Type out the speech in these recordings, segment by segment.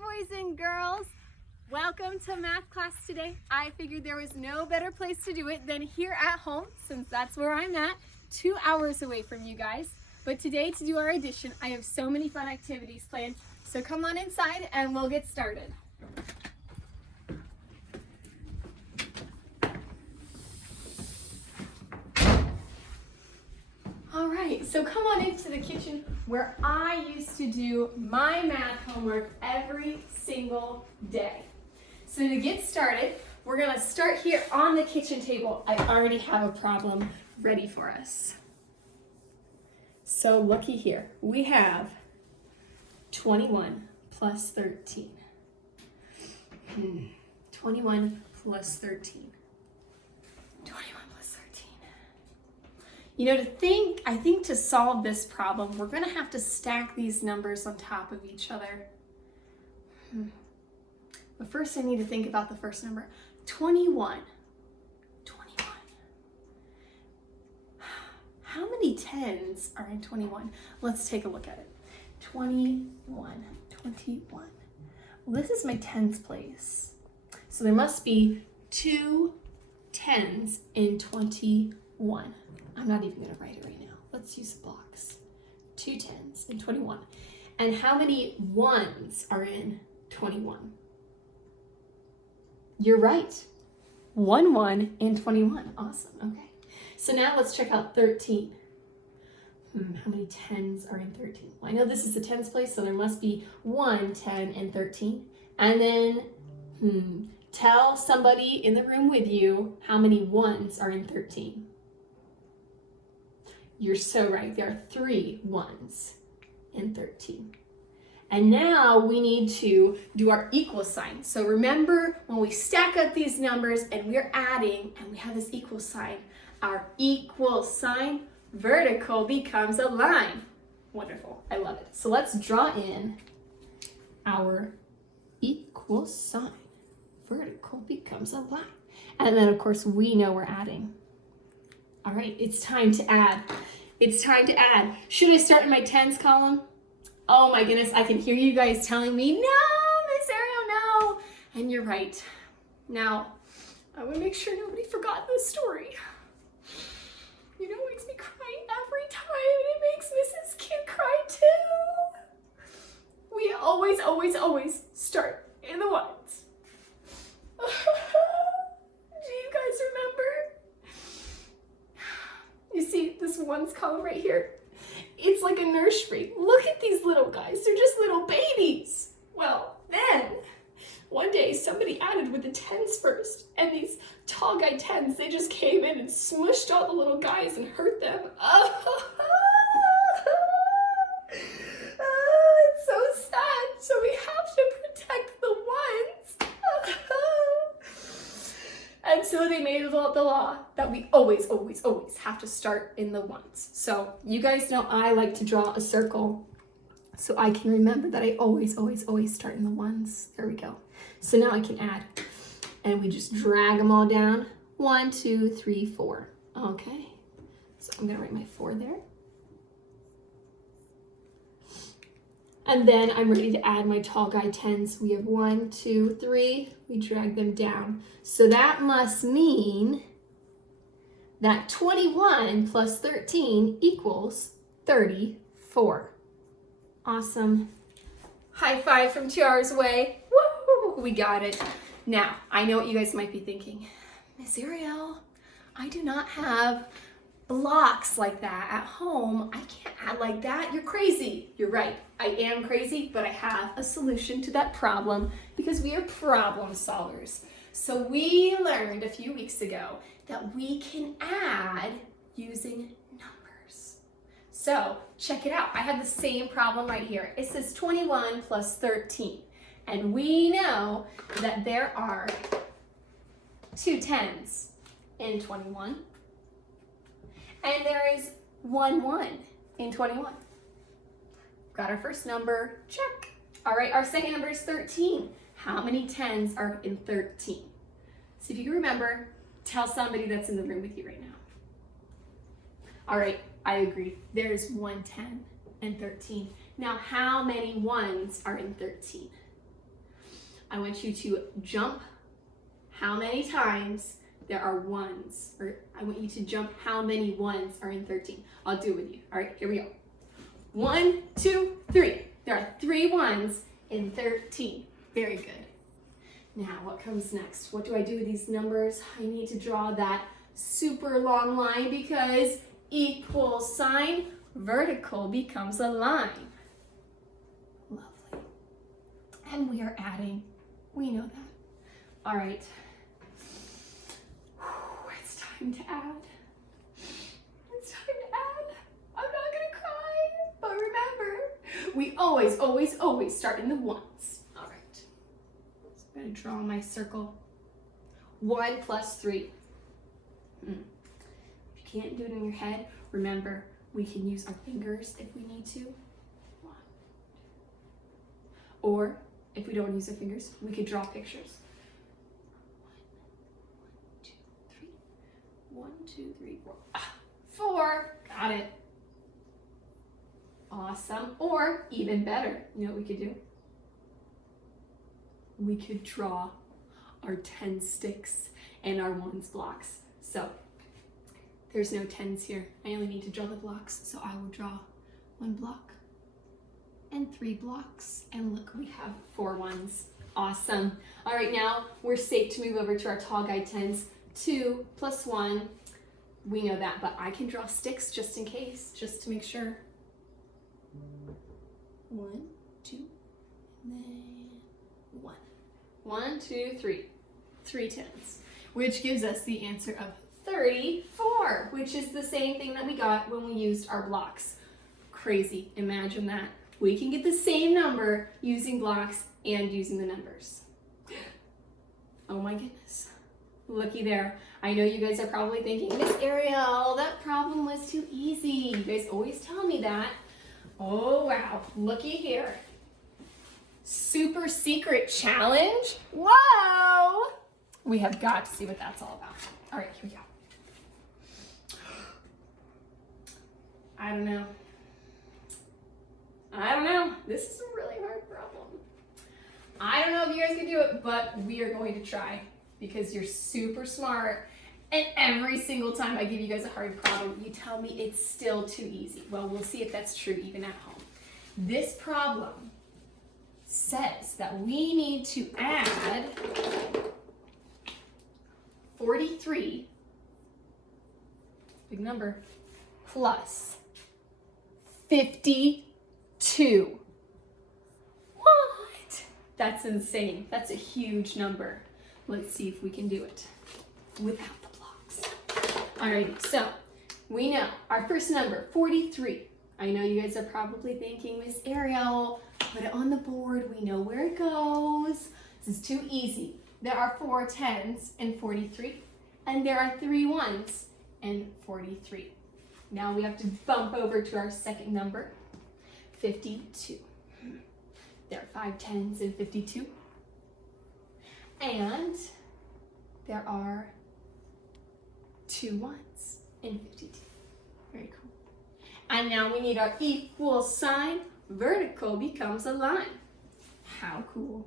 boys and girls. Welcome to math class today. I figured there was no better place to do it than here at home, since that's where I'm at, 2 hours away from you guys. But today, to do our addition, I have so many fun activities planned. So come on inside and we'll get started. All right, so come on into the kitchen where I used to do my math homework every single day. So to get started, we're gonna start here on the kitchen table. I already have a problem ready for us. So looky here, we have 21 plus 13. 21 plus 13. 21 plus 13. You know, I think to solve this problem, we're gonna have to stack these numbers on top of each other. But first I need to think about the first number, 21. 21. How many tens are in 21? Let's take a look at it. 21. Well, this is my tens place. So there must be 2 tens in 21. I'm not even gonna write it right now. Let's use the blocks. 2 tens in 21. And how many ones are in 21? You're right. 1 in 21. Awesome. Okay. So now let's check out 13. How many tens are in 13? Well, I know this is the tens place, so there must be 1 10 in 13. And then, tell somebody in the room with you how many ones are in 13. You're so right. There are 3 ones in 13. And now we need to do our equal sign. So remember when we stack up these numbers and we're adding and we have this equal sign, our equal sign, vertical becomes a line. Wonderful, I love it. So let's draw in our equal sign. Vertical becomes a line. And then of course we know we're adding. All right, it's time to add. It's time to add. Should I start in my tens column? Oh my goodness, I can hear you guys telling me, no, Miss Ariel, no. And you're right. Now, I want to make sure nobody forgot this story. You know, it makes me cry every time, and it makes Mrs. Kid cry too. We always start in the ones. Do you guys remember? You see this ones column right here? It's like a nursery. Look at these little guys. They're just little babies. Well, then, one day somebody added with the tens first, and these tall guy tens, they just came in and smushed all the little guys and hurt them. It's so sad. So we have to protect the ones. And so they made the law that we always have to start in the ones. So you guys know I like to draw a circle so I can remember that I always start in the ones. There we go. So now I can add. And we just drag them all down. 1, 2, 3, 4. Okay. So I'm gonna write my 4 there. And then I'm ready to add my tall guy tens. We have 1, 2, 3. We drag them down. So that must mean that 21 plus 13 equals 34. Awesome. High five from 2 hours away. Woo! We got it. Now, I know what you guys might be thinking. Miss Ariel, I do not have blocks like that at home. I can't add like that. You're crazy. You're right. I am crazy, but I have a solution to that problem because we are problem solvers. So we learned a few weeks ago that we can add using numbers. So check it out. I have the same problem right here. It says 21 plus 13. And we know that there are 2 tens in 21. And there is 1 in 21. Got our first number, check. All right, our second number is 13. How many tens are in 13? So if you can remember, tell somebody that's in the room with you right now. All right, I agree. There's 1 10 and 13. Now, how many ones are in 13? I want you to jump how many times there are ones, or I want you to jump how many ones are in 13. I'll do it with you. All right, here we go. 1, 2, 3. There are 3 ones in 13. Very good. Now, what comes next? What do I do with these numbers? I need to draw that super long line because equal sign, vertical becomes a line. Lovely. And we are adding. We know that. All right. It's time to add. It's time to add. I'm not gonna cry, but remember, we always, always, always start in the ones. All right. So I'm gonna draw my circle. 1 plus 3. If you can't do it in your head, remember, we can use our fingers if we need to. 1. Or if we don't want to use our fingers, we could draw pictures. 1, 2, 3, 4. 4. Got it. Awesome. Or even better, you know what we could do? We could draw our 10 sticks and our 1s blocks. So there's no 10s here. I only need to draw the blocks. So I will draw 1 block and 3 blocks. And look, we have 4 ones. Awesome. All right, now we're safe to move over to our tall guy 10s. 2 plus 1. We know that, but I can draw sticks just in case, just to make sure. 1, 2, and then 1. 1, 2, 3. 3 10s, which gives us the answer of 34, which is the same thing that we got when we used our blocks. Crazy, imagine that. We can get the same number using blocks and using the numbers. Oh my goodness, looky there. I know you guys are probably thinking, Miss Ariel, that problem was too easy. You guys always tell me that. Oh wow, looky here. Super secret challenge? Whoa! We have got to see what that's all about. All right, here we go. I don't know. This is a really hard problem. I don't know if you guys can do it, but we are going to try because you're super smart. And every single time I give you guys a hard problem, you tell me it's still too easy. Well, we'll see if that's true even at home. This problem says that we need to add 43, big number, plus 52. What? That's insane. That's a huge number. Let's see if we can do it without the blocks. Alrighty, so we know our first number, 43. I know you guys are probably thinking, Miss Ariel, put it on the board. We know where it goes. This is too easy. There are 4 10s in 43, and there are 3 1s in 43. Now we have to bump over to our second number, 52. There are 5 10s in 52, and there are 2 1s in 52. Very cool. And now we need our equal sign. Vertical becomes a line. How cool.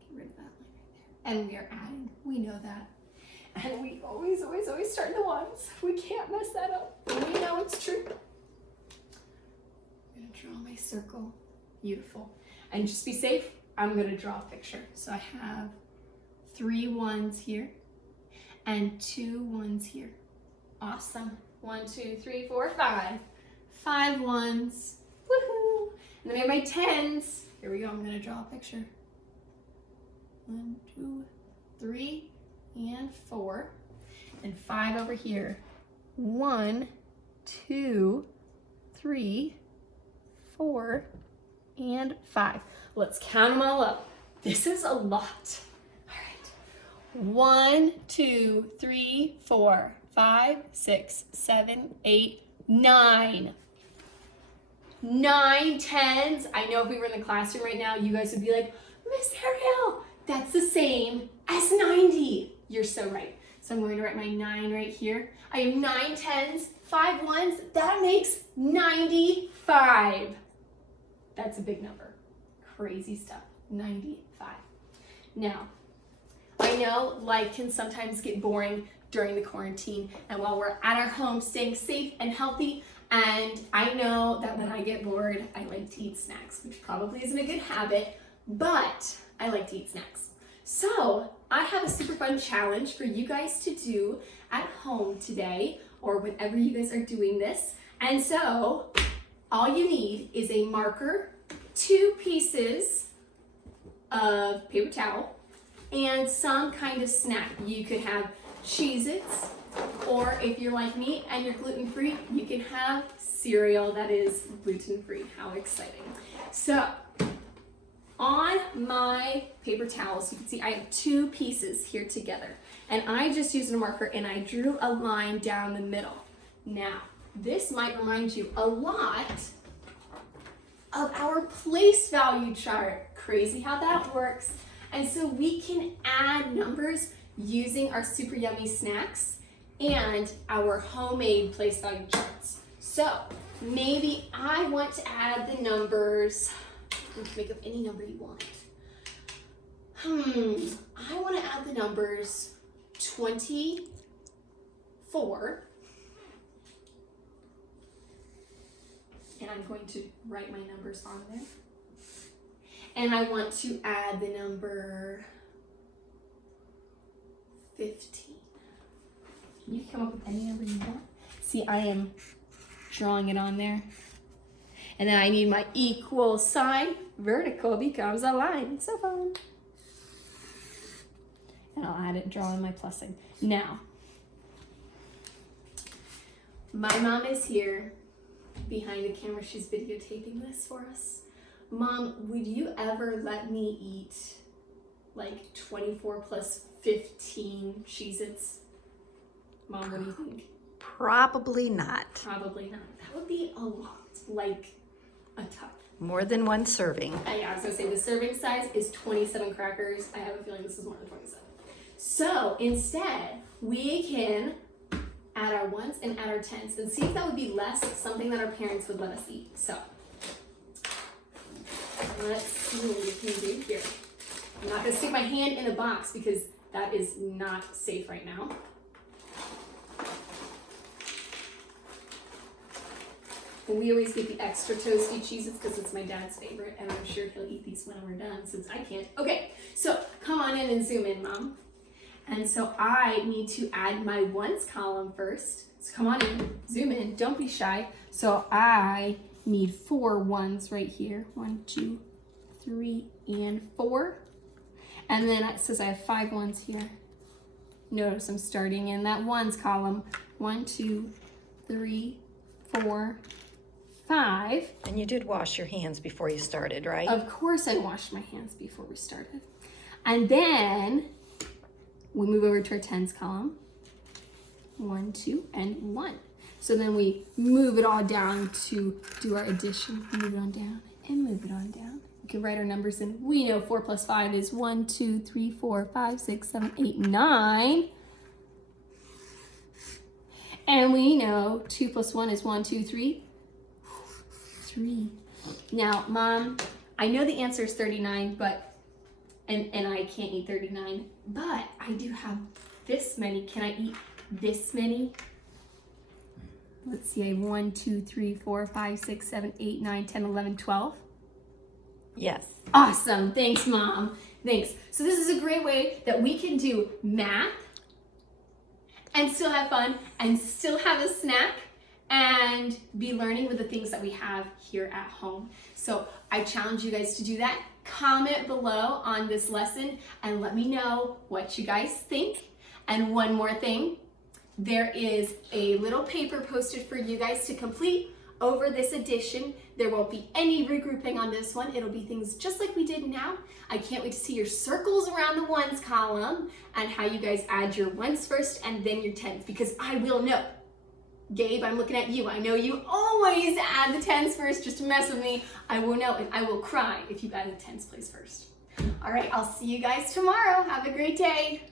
Get rid of that line right there. And we are adding. We know that. And we always, always, always start in the ones. We can't mess that up. We know it's true. I'm going to draw my circle. Beautiful. And just be safe, I'm going to draw a picture. So I have 3 1s here and 2 1s here. Awesome. 1, 2, 3, 4, 5. 5 1s. Woohoo! And then I have my 10s. Here we go. I'm going to draw a picture. 1, 2, 3, and 4. And 5 over here. 1, 2, 3, 4, and 5. Let's count them all up. This is a lot. All right. 1, 2, 3, 4, 5, 6, 7, 8, 9. 9 10s. I know if we were in the classroom right now, you guys would be like, Miss Ariel, that's the same as 90. You're so right. So I'm going to write my 9 right here. I have 9 10s, 5 1s. That makes 95. That's a big number. Crazy stuff. 95. Now, I know life can sometimes get boring during the quarantine, and while we're at our home staying safe and healthy, and I know that when I get bored, I like to eat snacks, which probably isn't a good habit, but I like to eat snacks. So I have a super fun challenge for you guys to do at home today, or whenever you guys are doing this. And so all you need is a marker, 2 pieces of paper towel, and some kind of snack. You could have Cheez-Its, or if you're like me and you're gluten-free, you can have cereal that is gluten-free. How exciting. So on my paper towels, you can see I have 2 pieces here together, and I just used a marker and I drew a line down the middle. Now, this might remind you a lot of our place value chart. Crazy how that works. And so we can add numbers using our super yummy snacks and our homemade place value charts. So maybe I want to add the numbers. You can make up any number you want. I want to add the numbers 24. And I'm going to write my numbers on there. And I want to add the number 15. You can come up with any number you want. See, I am drawing it on there. And then I need my equal sign. Vertical becomes a line. So fun. And I'll add it, draw in my plussing. Now, my mom is here behind the camera. She's videotaping this for us. Mom, would you ever let me eat like 24 plus 15 Cheez-Its? Mom, what do you think? Probably not. Probably not. That would be a lot, like a ton. More than 1 serving. I was gonna say the serving size is 27 crackers. I have a feeling this is more than 27. So instead, we can add our 1s and add our 10s and see if that would be less something that our parents would let us eat. So let's see what we can do here. I'm not gonna stick my hand in the box because that is not safe right now. And we always get the extra toasty Cheez-Its because it's my dad's favorite, and I'm sure he'll eat these when we're done since I can't. Okay, so come on in and zoom in, Mom. And so I need to add my 1s column first. So come on in, zoom in, don't be shy. So I need 4 1s right here. 1, 2, 3, and 4. And then it says I have 5 1s here. Notice I'm starting in that 1s column. 1, 2, 3, 4, 5. And you did wash your hands before you started, right? Of course I washed my hands before we started. And then we move over to our 10s column. 1, 2, and 1. So then we move it all down to do our addition. Move it on down and move it on down. We can write our numbers in. We know 4 plus 5 is 1, 2, 3, 4, 5, 6, 7, 8, 9. And we know 2 plus 1 is 1, 2, 3. 3. Now, Mom, I know the answer is 39, but and I can't eat 39, but I do have this many. Can I eat this many? Let's see, I have 1, 2, 3, 4, 5, 6, 7, 8, 9, 10, 11, 12. Yes. Awesome. Thanks, Mom. Thanks. So this is a great way that we can do math and still have fun and still have a snack and be learning with the things that we have here at home. So I challenge you guys to do that. Comment below on this lesson and let me know what you guys think. And one more thing, there is a little paper posted for you guys to complete over this edition. There won't be any regrouping on this one. It'll be things just like we did now. I can't wait to see your circles around the 1s column and how you guys add your 1s first and then your 10s, because I will know. Gabe, I'm looking at you. I know you always add the 10s first just to mess with me. I will know and I will cry if you add the 10s place first. All right, I'll see you guys tomorrow. Have a great day.